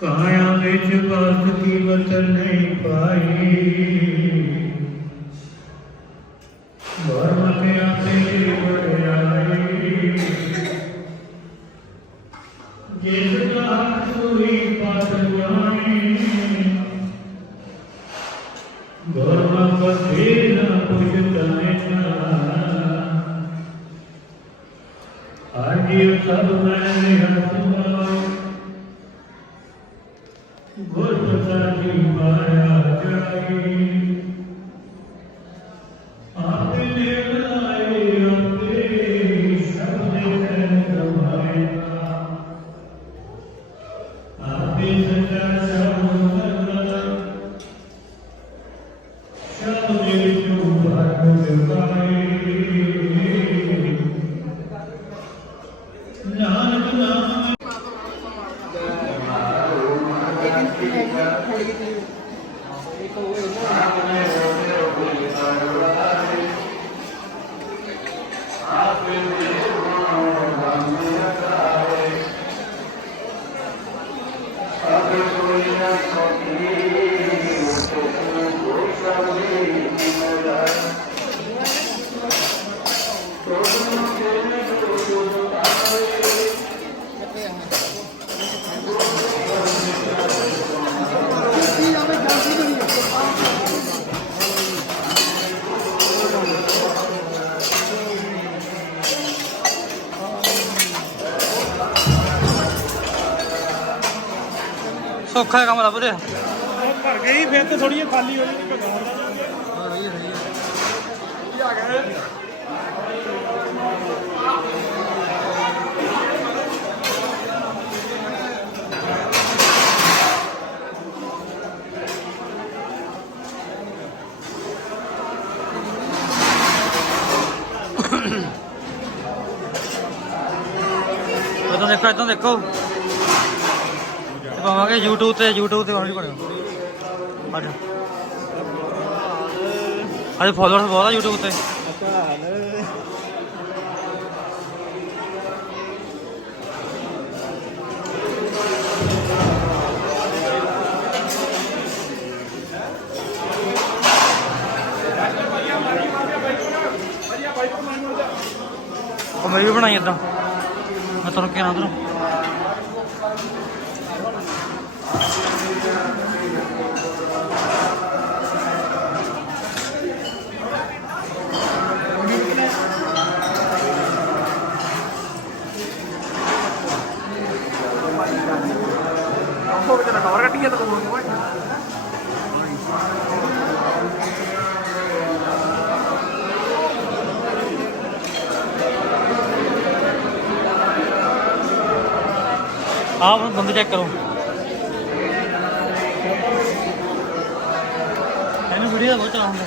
ਕਾਇਆ ਵਿੱਚ ਬਾਤ ਕੀਮਤ ਨਹੀਂ ਪਾਈ ਗੁਰਮੁਖ ਆਪੇ ਵਡਿਆਈ ਜਿਸ ਆਜੀ ਸਭ ਮੈਂ ਨਿਹਤਮਾ ਗੁਰ ਪ੍ਰਸਾਦੀ ਮਾਇਆ ਜਾਈ। Thank you. ਸੌਖਾ ਕੰਮ ਲੱਭ ਰਿਹਾ। ਭਰ ਗਈ ਫਿਰ ਤੇ ਥੋੜੀ ਜਿਹੀ ਖਾਲੀ ਹੋ ਜਾਣੀ ਭਗਵਾਨ ਇਦੋਂ ਦੇਖੋ ਇਦੋਂ ਦੇਖੋ। ਤੇ ਪਾਵਾਂਗੇ YouTube ਤੇ YouTube ਤੇ ਆਉਣੀ ਬਣਿਓ ਅੱਜ ਅੱਜ ਫਾਲੋਅਰਸ ਬਹੁਤ ਆ YouTube ਤੇ। ਉਹ ਮੈਂ ਵੀ ਬਣਾਈ ਏਦਾਂ। ਮੈਂ ਤੁਹਾਨੂੰ ਕਿਹਾ ਉਧਰੋਂ ਕੱਢੀਏ ਤਾਂ ਕੋਲ ਕੋਲ ਆਹ ਬੰਦੇ ਚੈੱਕ ਕਰੋ। ਇਹਨੂੰ ਵੀਡੀਓ ਦਾ ਬਹੁਤ ਚਲਾਉਂਦਾ।